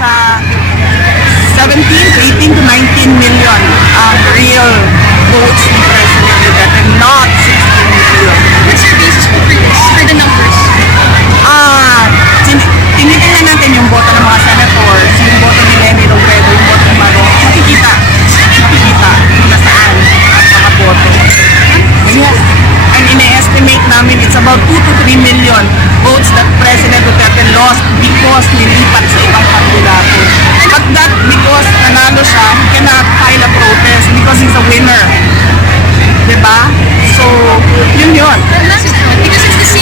nasa 17 to 18 to 19 million ang real votes ni President Duterte, not 16 million. What's your basis for this, for the numbers? Tinitingnan natin yung boto ng mga senators, yung boto ni Lenny Robredo, yung boto ni Maro. Makikita kung nasaan ang mga boto. And ine-estimate namin it's about 2 to 3 million votes that President Duterte lost because nilipat sa ibang kandidato. But that because nanalo siya, he cannot file a protest because he's a winner. Diba? So, yun. Because it's the